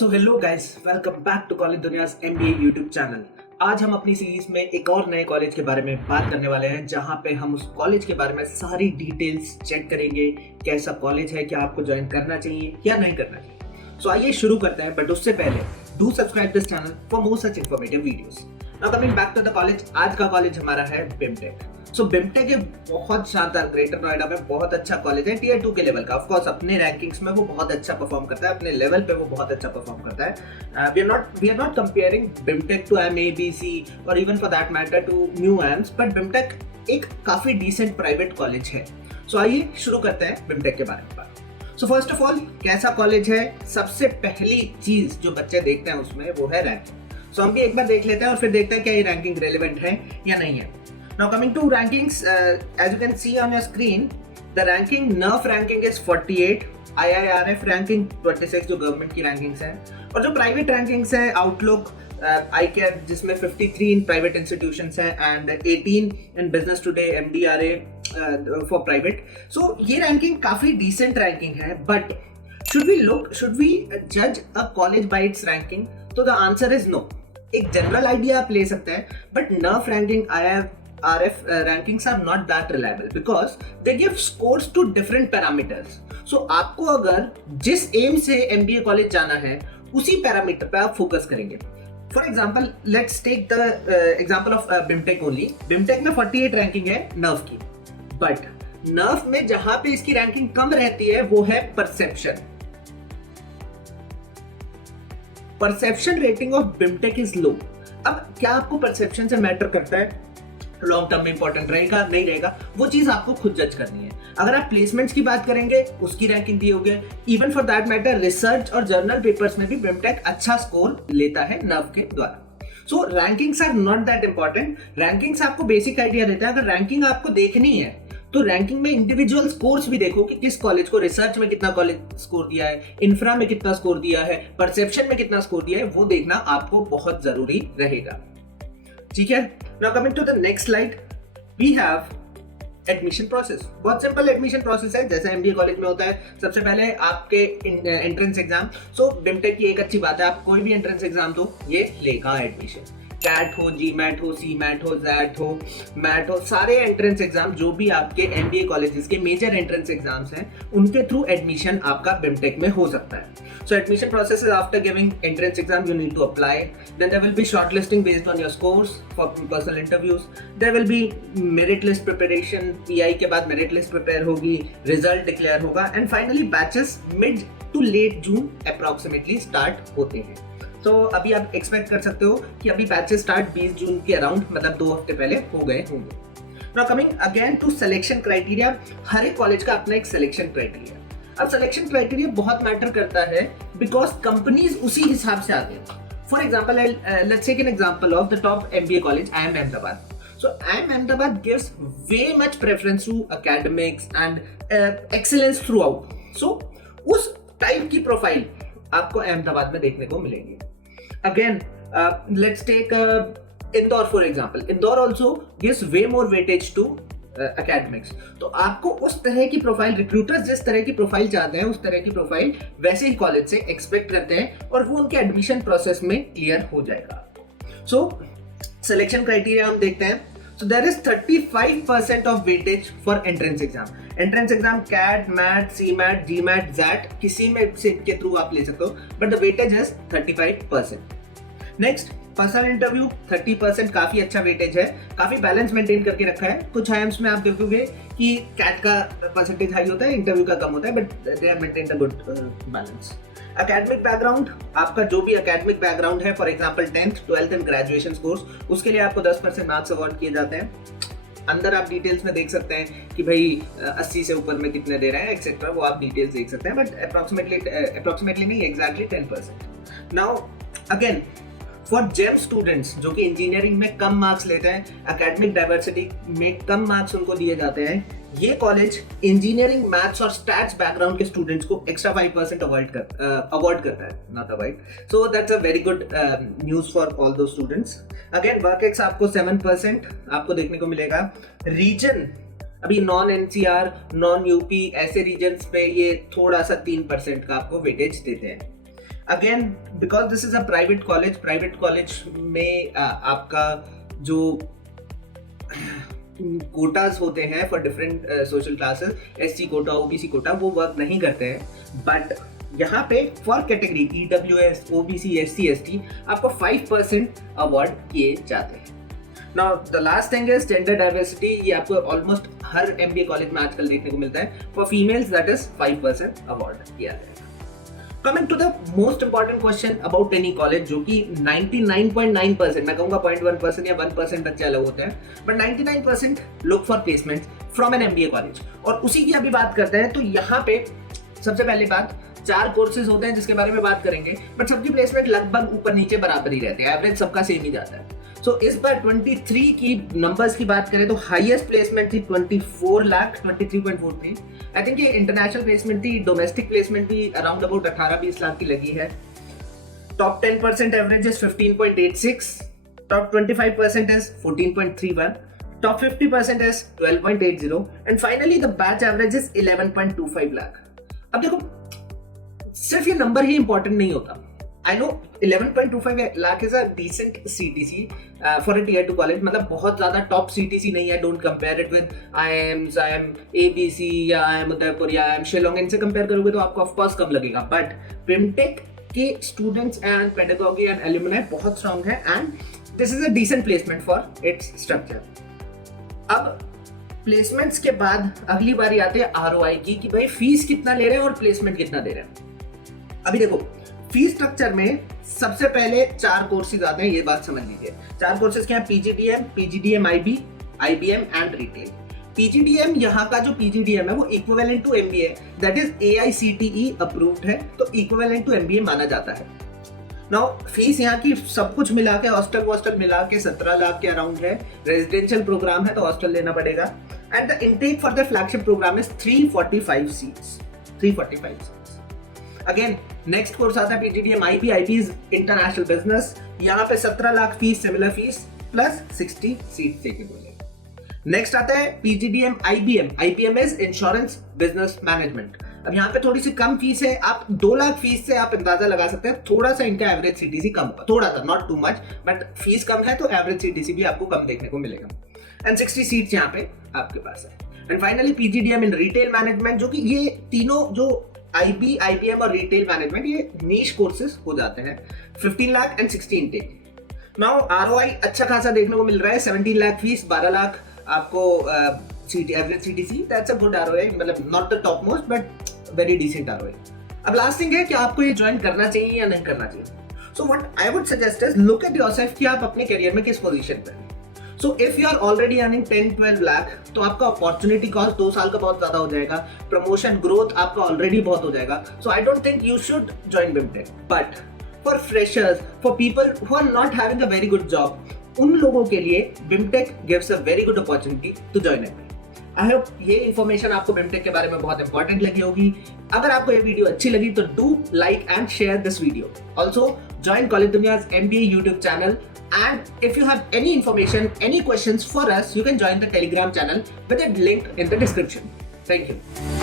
So hello guys, welcome back to College Dunia's MBA YouTube channel. आज हम अपनी series में एक और नए कॉलेज के बारे में बात करने वाले हैं, जहां पे हम उस कॉलेज के बारे में सारी डिटेल्स चेक करेंगे। कैसा कॉलेज है, क्या आपको ज्वाइन करना चाहिए या नहीं करना चाहिए। सो आइए शुरू करते हैं, बट उससे पहले do subscribe this channel for more such informative videos. Now coming back to the college, आज का कॉलेज हमारा है बिमटेक। सो बिमटेक एक बहुत शानदार, ग्रेटर नोएडा में बहुत अच्छा कॉलेज है, टियर 2 के लेवल का। ऑफ कोर्स अपने रैंकिंग्स में वो बहुत अच्छा परफॉर्म करता है, अपने लेवल पे वो बहुत अच्छा परफॉर्म करता है। We are not comparing BIMTECH to MABC और even for that matter to new IIMs, but BIMTECH एक काफी डिसेंट प्राइवेट कॉलेज है। सो आइए शुरू करते हैं बिमटेक के बारे में बात। सो फर्स्ट ऑफ ऑल, कैसा कॉलेज है, सबसे पहली चीज जो बच्चे देखते हैं उसमें वो है रैंकिंग। सो हम भी एक बार देख लेते हैं और फिर देखते हैं क्या ये रैंकिंग रेलेवेंट है या नहीं है। Now coming to rankings, as you can see on your screen, the ranking NERF ranking is 48, IIRF ranking 26 जो गवर्नमेंट की रैंकिंग्स हैं, और जो प्राइवेट रैंकिंग्स हैं आउटलुक, iCare जिसमें 53 इन प्राइवेट इंस्टीट्यूशंस हैं and 18 in Business Today, MDRA for private. So ये ranking काफी डिसेंट रैंकिंग है, बट शुड वी जज a college by its ranking? तो द आंसर इज नो। एक जनरल आइडिया आप ले सकते हैं, but NERF ranking, RF rankings are not that reliable because they give scores to different parameters. So आपको अगर जिस एम से MBA कॉलेज जाना है उसी पैरामीटर पे आप फोकस करेंगे। For example, let's take the example of BIMTech only. BIMTech में 48 रैंकिंग है NERF की, बट NERF में जहां पे इसकी रैंकिंग कम रहती है वो है perception. Perception rating of BIMTECH is low. अब क्या आपको परसेप्शन से मैटर करता है, लॉन्ग टर्म में इंपॉर्टेंट रहेगा नहीं रहेगा, वो चीज आपको खुद जज करनी है। अगर आप प्लेसमेंट्स की बात करेंगे उसकी रैंकिंग दी होगी, even for that matter research और जर्नल पेपर्स में भी बिमटेक अच्छा स्कोर लेता है NERF के द्वारा। So rankings are not that important. Rankings आपको बेसिक आइडिया देता है। अगर रैंकिंग आपको देखनी है तो रैंकिंग में इंडिविजुअल स्कोर्स भी देखो कि किस कॉलेज को रिसर्च में कितना कॉलेज स्कोर दिया है, इंफ्रा में कितना स्कोर दिया है, परसेप्शन में कितना स्कोर दिया है, वो देखना आपको बहुत जरूरी रहेगा। ठीक है। Now coming to the next slide, we have admission process. बहुत सिंपल एडमिशन प्रोसेस है, जैसे MBA कॉलेज में होता है। सबसे पहले आपके एंट्रेंस एग्जाम। सो बिमटेक की एक अच्छी बात है, आप कोई भी एंट्रेंस एग्जाम दो, ये लेगा एडमिशन। कैट हो, GMAT हो, CMAT हो, ZAT हो, मैट हो, सारे एंट्रेंस एग्जाम जो भी आपके MBA कॉलेजेस के मेजर एंट्रेंस एग्जाम्स हैं उनके थ्रू एडमिशन आपका बिमटेक में हो सकता है। So admission process is after giving entrance exam you need to apply. Then there will be shortlisting based on your scores for personal interviews. There will be merit list preparation. PI के बाद merit list prepare होगी, result declare होगा, and finally batches mid to late June approximately start होते हैं। तो अभी आप expect कर सकते हो कि अभी बैचेस स्टार्ट 20 जून के अराउंड, मतलब 2 हफ्ते पहले हो गए होंगे। Now coming again to selection criteria. हर एक कॉलेज का अपना एक सिलेक्शन क्राइटेरिया। अब सिलेक्शन क्राइटेरिया बहुत मैटर करता है बिकॉज कंपनीज उसी हिसाब से आते हैं। For example, let's take an example of the top MBA college IIM Ahmedabad. So IIM Ahmedabad gives way much preference to academics and excellence throughout. So उस type की प्रोफाइल आपको अहमदाबाद में देखने को मिलेगी। Again, let's take Indore for example. Indore also gives way more weightage to academics. तो आपको उस तरह की प्रोफाइल, रिक्रूटर्स जिस तरह की प्रोफाइल चाहते हैं उस तरह की प्रोफाइल वैसे ही कॉलेज से एक्सपेक्ट करते हैं और वो उनके एडमिशन प्रोसेस में क्लियर हो जाएगा। सो सिलेक्शन क्राइटेरिया हम देखते हैं। So there is 35% of weightage for entrance exam. Entrance exam CAT, MAT, CMAT, GMAT, ZAT किसी में से के थ्रू आप ले सकते हो, but the weightage is 35%. Next, personal interview 30%, काफी अच्छा वेटेज है, काफी बैलेंस मेंटेन करके रखा है। कुछ IIMs में आप देखोगे कि कैट का परसेंटेज हाई होता है, इंटरव्यू का कम होता है, but they have maintained a good balance. Academic background, आपका जो भी एकेडमिक बैकग्राउंड है, for example 10th, 12th and graduation course, उसके लिए आपको 10% मार्क्स अवार्ड किए जाते हैं। अंदर आप डिटेल्स में देख सकते हैं कि भाई 80 से ऊपर में कितने दे रहे हैं एक्सेट्रा, वो आप डिटेल्स देख सकते हैं, बट अप्रोक्सीमेटली नहीं, exactly 10%। Now again for gem students जो कि इंजीनियरिंग में कम मार्क्स लेते हैं, एकेडमिक डाइवर्सिटी में कम मार्क्स उनको दिए जाते हैं, ये कॉलेज इंजीनियरिंग, मैथ्स और स्टैट्स बैकग्राउंड के स्टूडेंट्स को एक्स्ट्रा 5% अवॉइड करता है, not avoid. So that's a very good news for all दो स्टूडेंट्स। अगेन वर्क आपको 7% आपको देखने को मिलेगा। रीजन, अभी नॉन NCR, नॉन UP ऐसे रीजन्स पे ये थोड़ा सा 3% का आपको वेटेज देते हैं। Again because this is a private college में आपका जो कोटाज होते हैं for different social classes, SC quota, OBC quota, वो वर्क नहीं करते हैं। बट यहाँ पे for category EWS, OBC, SC, ST आपको 5% अवार्ड किए जाते हैं। Now the last thing is gender diversity. ये आपको ऑलमोस्ट हर एमबीए कॉलेज में आजकल देखने को मिलता है। For females that is 5% award किया जाएगा। Coming to the most important question about any college, जो कि 99.9%, मैं कहूंगा 0.1% या 1% बच्चे अलग होते हैं, but 99% look for placement from an MBA college. और उसी की अभी बात करते हैं। तो यहाँ पे सबसे पहले बात, 4 कोर्सेज होते हैं जिसके बारे में बात करेंगे, बट सबकी प्लेसमेंट लगभग ऊपर नीचे बराबर ही रहते हैं, एवरेज सबका सेम ही जाता है। सो इस बार 23 की नंबर्स की बात करें तो हाईएस्ट प्लेसमेंट थी 24 लाख, 23.43। आई थिंक ये इंटरनेशनल प्लेसमेंट थी। डोमेस्टिक प्लेसमेंट भी अराउंड अबाउट 18-20 लाख की लगी है। Top 10% average is 15.86, top 25% is 14.31, top 50% is 12.80 and finally the batch average is 11.25 lakh. अब देखो, सिर्फ ये नंबर ही इंपॉर्टेंट नहीं होता। I know 11.25 lakh is a decent CTC for a tier 2 college, मतलब बहुत ज़्यादा टॉप CTC नहीं है। Don't compare it with IIMs, IIM ABC या IIM उदयपुर या IIM शिलोंग, इनसे कंपेयर करोगे तो आपको ऑफ कोर्स कम लगेगा। बट BIMTech के students and pedagogy and alumni बहुत स्ट्रॉन्ग है and this is a decent placement for its structure. अब प्लेसमेंट्स के बाद अगली बारी आते हैं ROI की, कि भाई फीस कितना ले रहे हैं और प्लेसमेंट कितना दे रहे हैं। अभी देखो, फीस स्ट्रक्चर में सबसे पहले 4 कोर्सेज आते हैं, ये बात समझ लीजिए। 4 कोर्सेज क्या है? PGDM IB, IBM and retail. PGDM यहाँ का जो PGDM है वो equivalent to MBA, that is AICTE approved है, तो इक्विवेलेंट टू MBA माना जाता है। नाउ फीस यहाँ की सब कुछ मिला के, हॉस्टल मिला के 17 लाख के अराउंड है। रेजिडेंशियल प्रोग्राम है तो हॉस्टल लेना पड़ेगा। And the intake for the flagship program is 345 seats. Again next course आता है PGDM IB is international business. यहाँ पे 17 lakh fees, similar fees plus 60 seat देखने को मिलेगी। नेक्स्ट आता है PGDM IBM is insurance business management. अब यहाँ पे थोड़ी सी कम फीस है। आप 2 लाख फीस से आप अंदाजा लगा सकते हैं थोड़ा सा इनका एवरेज CTC कम होगा, थोड़ा सा, not too much, but fees कम है तो एवरेज CTC भी आपको कम देखने को मिलेगा। एंड 60 सीट्स यहाँ पे आपके पास है। And finally PGDM in retail management, जो कि ये तीनों जो IB, IBM और रिटेल मैनेजमेंट, ये नीश कोर्सेज हो जाते हैं। 15 lakh and 16 intake. Now ROI अच्छा खासा देखने को मिल रहा है। 17 लाख फीस, 12 लाख आपको average CTC, that's a good ROI, मतलब not the top most but very decent ROI। अब लास्ट थिंग है कि आपको ये ज्वाइन करना चाहिए या नहीं करना चाहिए। So what I would suggest is look at yourself कि आप अपने करियर में किस पोजीशन पे हैं। So if you are already earning 10-12 lakh तो आपका अपॉर्चुनिटी कॉस्ट 2 साल का बहुत ज्यादा हो जाएगा, प्रमोशन ग्रोथ आपका ऑलरेडी बहुत हो जाएगा। So I don't think you should join BIMTech। But for freshers, for people who are not having a very good job, उन लोगों के लिए BIMTech gives a very good opportunity to join it. I hope ये information आपको BIMTech के बारे में बहुत इंपॉर्टेंट लगी होगी। अगर आपको ये वीडियो अच्छी लगी तो do like and share this video. Also join College Dunya's MBA YouTube channel, and if you have any information, any questions for us, you can join the Telegram channel with a link in the description. Thank you.